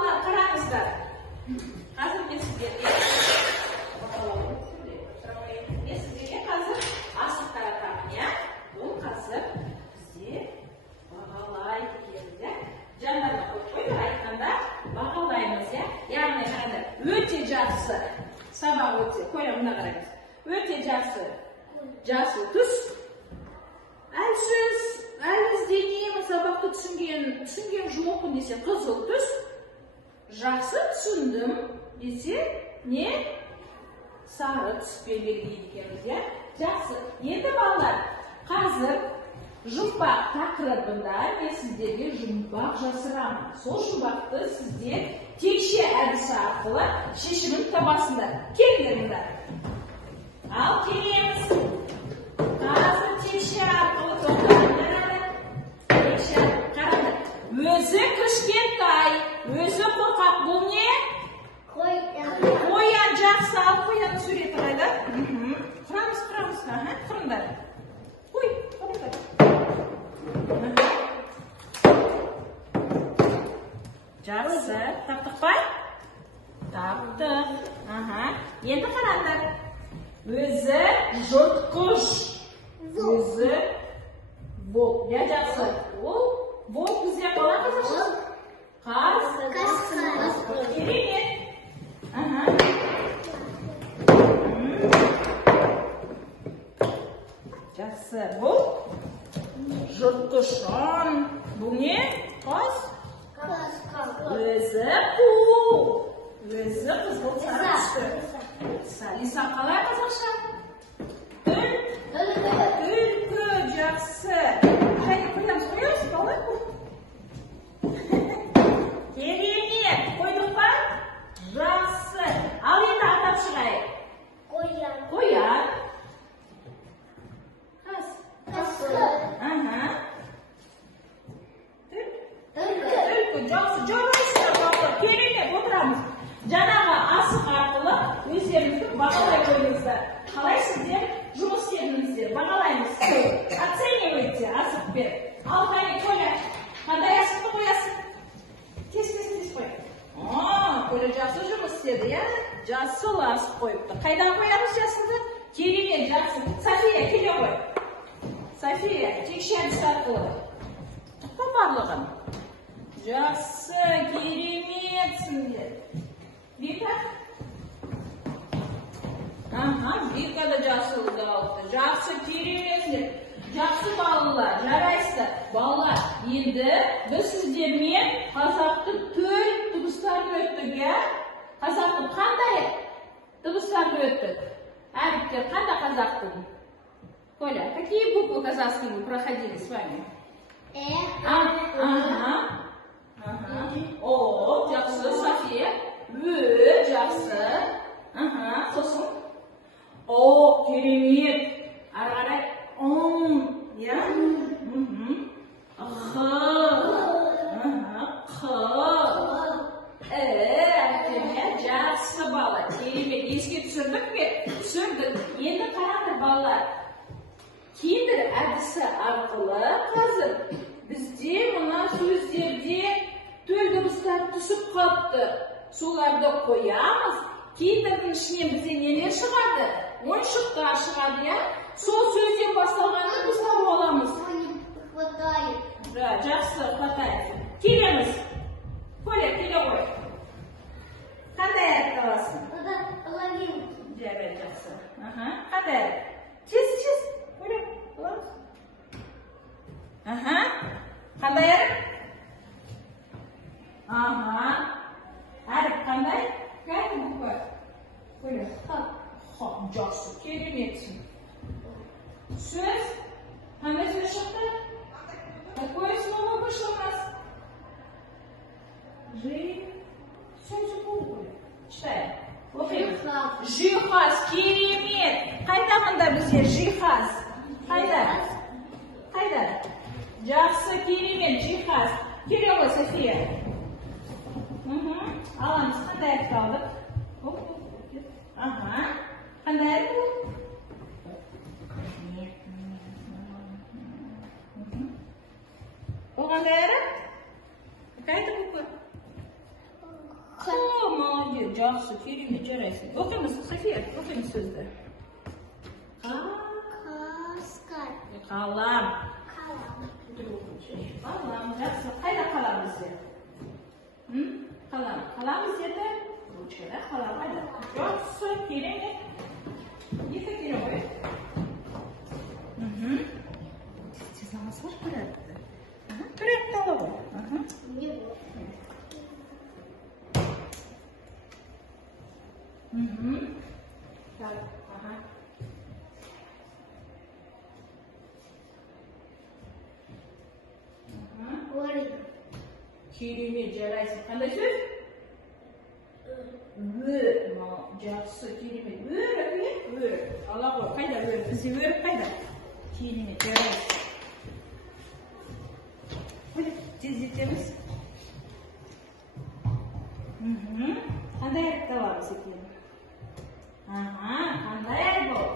балалар, қараңыздар. Қазір мен сіздерге қазір асық таратамын, иә? Ол қазір бізде бағалайды келді. Жандарына қойып қойды, айтқанда бағалаймыз, иә? Яғни қараңдар, өте жақсы сабақ өтсе, қоя мына қараңыз. Өте жақсы жасыл түс. Әлсіз, әлізденемін, сабақты түсінген жоқпын десе қызыл түс. Жақсы түсіндім десе не? Сары түспен белгілейді екенбіз, иә? Жақсы. Енді балалар, қазір жұмбақ тақырыбында мен сіздерге жұмбақ жасырамын. Сол жұмбақты сіздер текше әдісі арқылы шешімін табасыңдар. Келіңдер мұнда. Ал келеміз. Қазір текше арқылы тоқтаңдар. Текше қараңдар. Өзі кішкентай, өзі қорқақ. Бұл не? Қоян. Жақсы. Ал қоянның суреті қайда? Құрамыз. Құрыңдар. Қой, құрыңдар. Жақсы. Таптық па? Таптық. Енді қараңдар. Өзі жұртқыш. Өзі волк. Я жақсы. Волк бізде қала қазақша? Қаз. Керемет. Жақсы. Бұл жұртқыш. Бұл не? Қаз. Өзі қу. Өзі қызғыл сары түсті. Лиса қалай қазақша? Түлкі. Жақсы. Және қоямыз балай бұл. Керемет. Қойдық па? Жақсы. Ал енді атап шығайық. Қоян. Түлкі. Жақсы. Жарайсыздар балалар. Керемет. Отырамыз. Жаңағы асық арқылы өздеріңізді бағалай қойыңыздар. Қалай сіздер жұмыс істедіңіздер? Бағалаймыз. Оценивайте асықпен. Ал қане Коля, қандай асықты қоясың? Тез қой. Коля жақсы жұмыс істеді, иә? Жасыл асық қойыпты. Қайдан қоямыз жасылды? Керемет, жақсы. София, келе қой. София, текше әдісі арқылы. Тұқпа барлығын. Жақсы, кереметсіңдер. Вика? Вика да жақсылықты алыпты. Жақсы, кереметсіңдер. Жақсы балалар, жарайсыздар. Балалар, енді біз сіздермен қазақтың төл дыбыстарын өттік, иә? Қазақтың қандай дыбыстарын өттік? Әріптер, қандай қазақтың? Коля, какие буквы казахские мы проходили с вами? О, жақсы, София. Жақсы. Сосын. О, керемет. Ары қарай. Я? Жақсы бала. Керемет. Еске түсірдік пе? Түсірдік. Енді қараңдар балалар. Кейбір әдісі арқылы қазір бізде мына сөздерде төл дыбыстар түсіп қалыпты. Соларды қоямыз. Кейбірдің ішінен бізде нелер шығады? Ойыншықтар шығады, иә? Сол сөзден басталғанды біз тауып аламыз. Жақсы, хватает. Келеміз. Коля, келе ғой. Қандай әріп аласың? Жақсы. Қандай әріп? Тез. Коля, аламыз. Қандай әріп? Әріп қандай? Қайда буква? Коля. Жақсы, кереметсің. Сөз? Қандай сөз шықты? Какое слово вышло у нас? Сөзі болды. Читаем. Жиһаз, керемет. Қайда мында бізде жиһаз? Қайда? Жақсы, керемет, жиһаз. Келе ғой, София. Аламыз, қандай әріп алдық? Қандай әріп бұл? Ол қандай әріп? Қайда буква? Жақсы, керемет, жарайсың. Оқимыз, София, оқимыз сөзді. Қалам. Қалам, жақсы. Қайда қалам бізде? Қалам. Қалам бізде? Ручкада қалам қайда? Жақсы, керемет. Екі керек қой. Чизнамасы бар біратты. Біратты ала ғой. Керемет, жарайсың. Қандай сөз? Жақсы, керемет. Өрік. Ала ғой, қайда өрік? Бізде өрік қайда? Керемет, жарайсың. Тездетеміз. Қандай әріп табамыз екен? Қандай әріп бұл?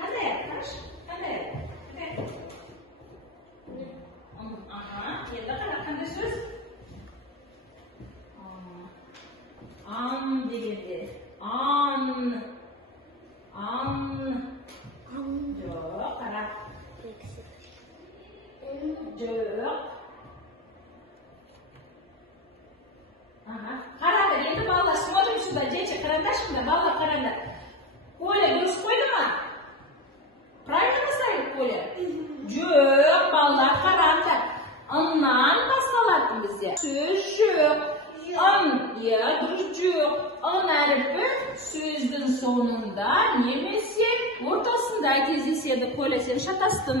Қандай әріп? Қандай әріп? Енді қара, қандай сөз? Ан дегенде. Ан. Жоқ, қара. Жоқ. Қараңдар, енді балалар, смотрим сюда, дети, карандашымда, балалар қараңдар. Коля дұрыс қойды ма? Правильно поставил Коля? Жоқ, балалар қараңдар. Ыннан басталатын бізде. Сөз жоқ. Дұрыс жоқ. Ын әріпі сөздің соңында немесе ортасында кездеседі. Коля, сен шатастың.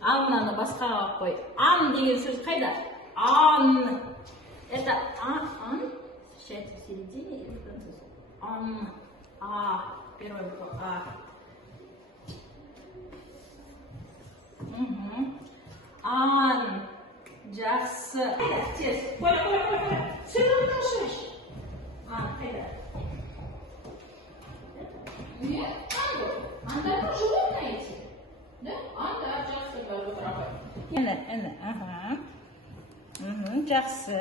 Ал мынаны басқаға қой. Ан деген сөз қайда? Ан. Это ан встречается в середине или в конце? Ан. Первый буква А. Ан. Жақсы. Тез. Коля. Сөйлем ташыш. Ан, қайда? Нет, андардың животное эти. Да? Анда, жақсы, бәрі тұрабай. Әні, жақсы.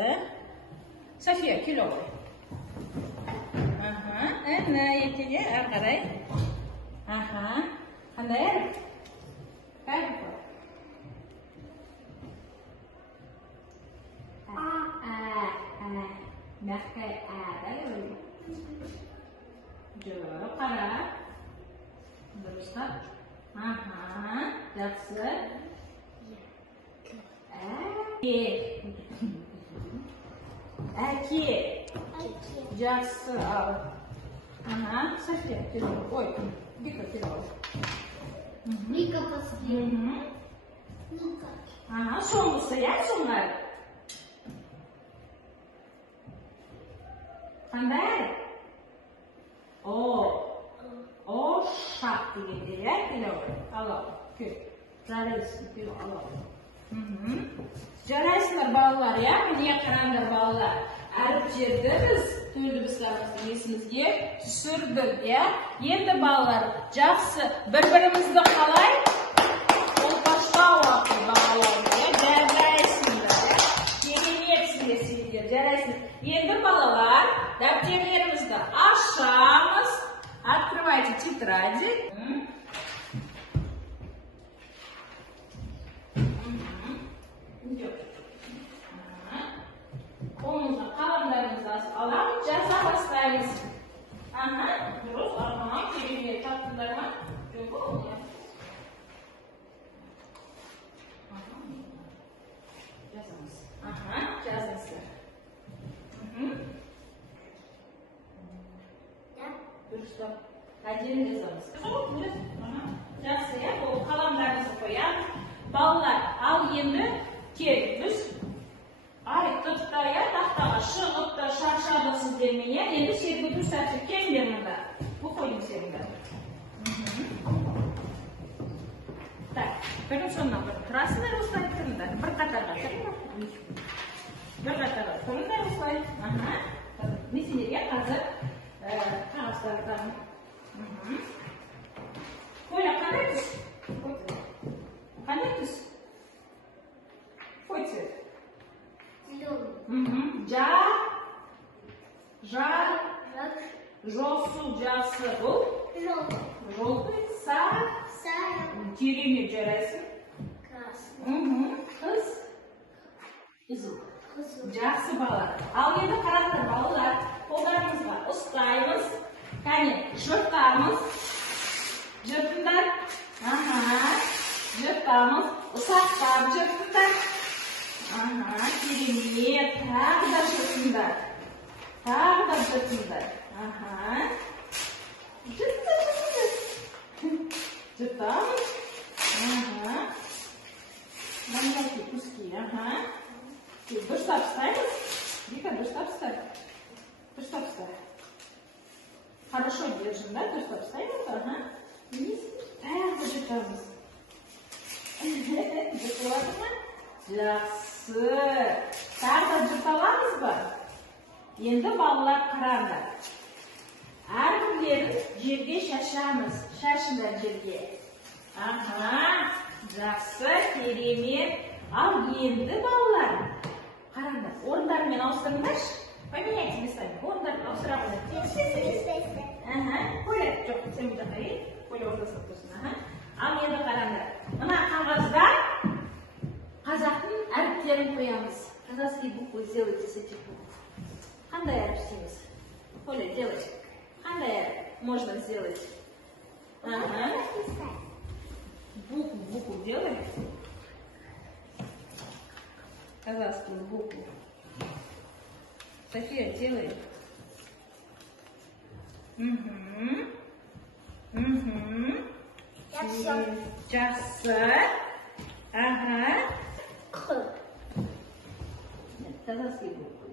София, кел оғыр. Әні, етене, әрқарай. Қандай әріп? Әріп бар. Мягкая да, говорю? Жоқ, қара. Дұрыстап. Жақсы. Әке. Жақсы. София, кел. Ой, Вика, кел. Вика последняя. Соңғы стоять, соңғы. Қандай? Шақ дегенде, иә? Келеу. Ала. Кел. Жарайсың. Кел, ала. Жарайсыңдар балалар, иә? Міне қараңдар балалар. Әріптерді біз төл дыбыстарымызды есімізге түсірдік, иә? Енді балалар, жақсы. Бір-бірімізді қалай? Қолпаштау арқылы балалар, иә? Жарайсыңдар, иә? Кереметсіңдер сендер, жарайсыңдар. Енді балалар, дәптерлерімізді ашамыз. Открывайте тетради. Қолымызға қаламдарымызды аламыз, жаза бастаймыз. Дұрыс, керемет таптыңдар ма? Жоқ, олай. Жазамыз. Жазыңыздар. Дұрыстап, әдемі жазамыз. Жақсы, иә, ол қаламдарымызды қоямыз. Балалар, ал енді кел, біз айттық та, иә, тақтаға шығып та, шаршадық сіздермен, иә, енді сергіту сәтші кеңдер мұнда. Бұл қойдың сергітер. Так, бірін соңынан бір тұрасындар осылай тұрыңдар. Бір қатарға тұрыңдар. Бір қатарға тұрыңдар осылай. Мен сендерге қазір қағаздарды. Коля, қандай түс? Қандай түс? Қой цвет. Жосу, жақсы. Бұл? Желтый, керемет жарайсың. Қыз? Қызыл. Жақсы бала. Ал енді қараңдар балалар, қолдарымызға ұстаймыз. Кәне, жұртамыз. Жұртыңдар. Жұртамыз. Ұсақтап жұртыңдар. Керемет. Тағы да жұртыңдар. Жұртамыз. Маленькие куски. Дұрыстап ұстаймыз. Вика, дұрыстап ұстай. Хорошо держим, да? Дұрыстап ұстаймыз. Тағы жұртамыз. Жұртылады ма? Жақсы. Тағы да жұрталамыз ба? Енді балалар қараңдар. Әрбірлерін жерге шашамыз. Шашыңдар жерге. Жақсы, керемет. Ал енді балалар. Қараңдар, орындарымен ауыстырыңдаршы. Поменяйте местами. Орындарын ауыстыра қойыңдар. Коля, жоқ, сен бұл жаққа ел. Коля орындасып тұрсын. Ал енді қараңдар. Мына қағазда қазақтың әріптерін қоямыз. Казахский буквы сделайте с этих букв. Қандай әріп істейміз? Коля, делай. Қандай әріп можно сделать? Букву делай. Казахскую букву. София, делай. Жақсы. Казахский буквы.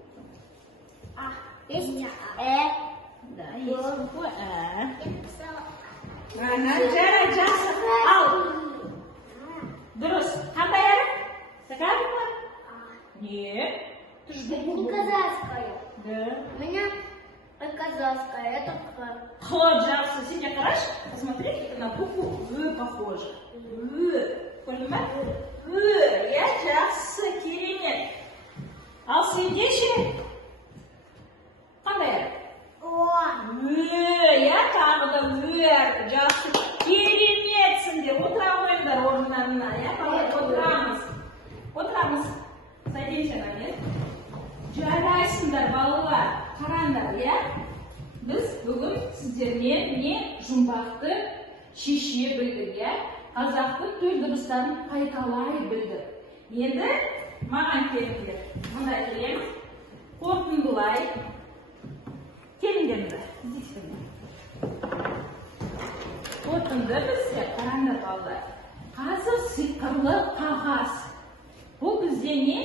Есть Да, есть буква Жарай, жақсы. Ал. Дұрыс. Қандай әріп? Такая буква? Нет. Ты же букву. казахская. Да. У меня казахская, это Х, жақсы. Сен де қарашы. Посмотри, на букву Г похоже. Көрдің ба? Я жақсы, керемет. Ал сенде ше? Қандай әріп? Я тағы да әріп. Жақсы. Кереметсіңдер. Отыра қойыңдар орындарына. Отырамыз. Сәлемші ғанет. Жарайсыңдар балалар. Қараңдар, біз бүгін сіздермен не жұмбақты шеше білдік, қазақтың төл дыбыстарын қайталай білдік. Енді маған келіңдер. Мұнда келеміз. Қорытындылай. Келіңдер. Қорытынды бізде қараңдар балалар. Қазір сиқырлы қағаз. Бұл бізде не?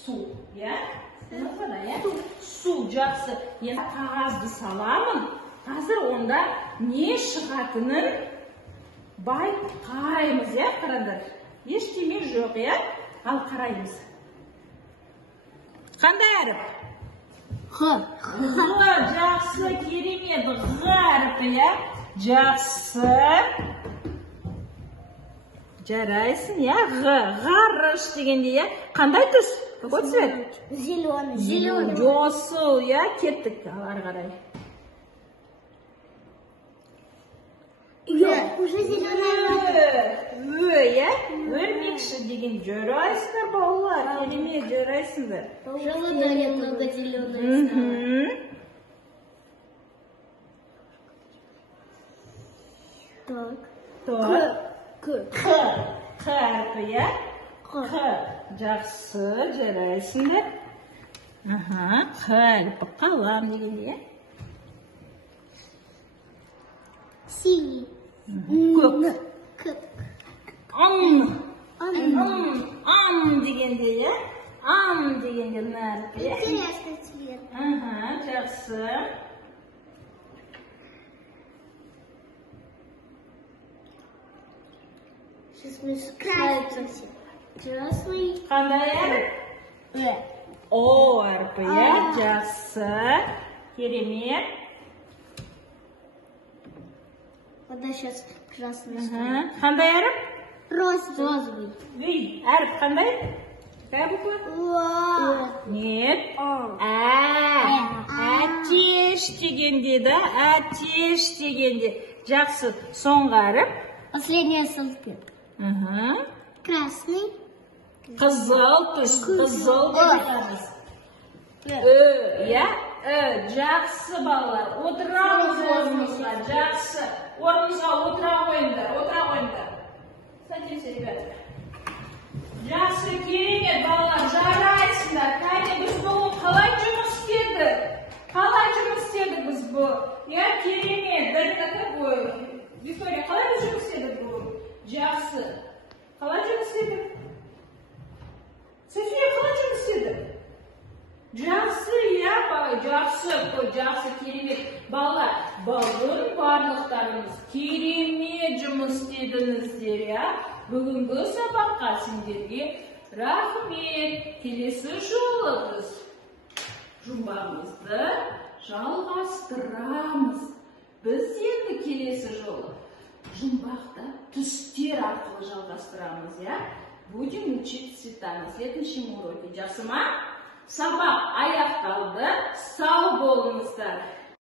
Су. Су жақсы. Енді қағазды саламын. Қазір онда не шығатынын байқаймыз, қараңдар. Ештеме жоқ, ал қараймыз. Қандай әріп? Х. Жақсы, керемет. Г әріпі, жақсы. Жарайсың, ғарыш дегенде, қандай түс? Какой цвет? Зеленый. Жосыл, кеттік ары қарай. Уже зеленый. Өрмекші деген жарайсыңдар балалар, керемет жарайсыңдар. Желудок немного зеленый. Қ әрпі, Қ. Жақсы, жарайсыңдар. Қ әрпі, қалам дегенде, Синий. Көк. дегенде, иә? Ам дегенде нәріп, иә? Интересный цвет. Жақсы. Сейчас мы скрасимся. Взрослый. Қандай әріп? О әрпі, иә? Жақсы. Керемет. Вот сейчас красный. Қандай әріп? Розовый. Әріп қандай? Какая буква? О. Нет. О. Әтеш дегенде да, әтеш дегенде. Жақсы, соңғарып. Последняя ссылка. Красный. Қызыл түс, қызыл деп айтамыз. Я, жақсы балалар. Отырамыз орнымызға, жақсы. Орнымызға отыра қойыңдар. Садимся, ребята. Жақсы, керемет балалар, жарайсыңдар. Кәне біз бұл қалай жұмыс істедік біз бұл? Я, керемет. Дарина, какой? Виктория, қалай біз жұмыс істедік бұл? Жақсы. Қалай жұмыс істедік? София, қалай жұмыс істедік? Жақсы, я, жақсы, керемет. Балалар, бүгін барлықтарыңыз керемет жұмыс істедіңіздер, я? Бүгінгі сабаққа сендерге рахмет. Келесі жолы біз жұмбағымызды жалғастырамыз. Біз енді келесі жолы жұмбақты түстер арқылы жалғастырамыз, я? Будем учить цвета на следующем уроке. Жақсы ма? Сабақ аяқталды. Сау болыңыздар.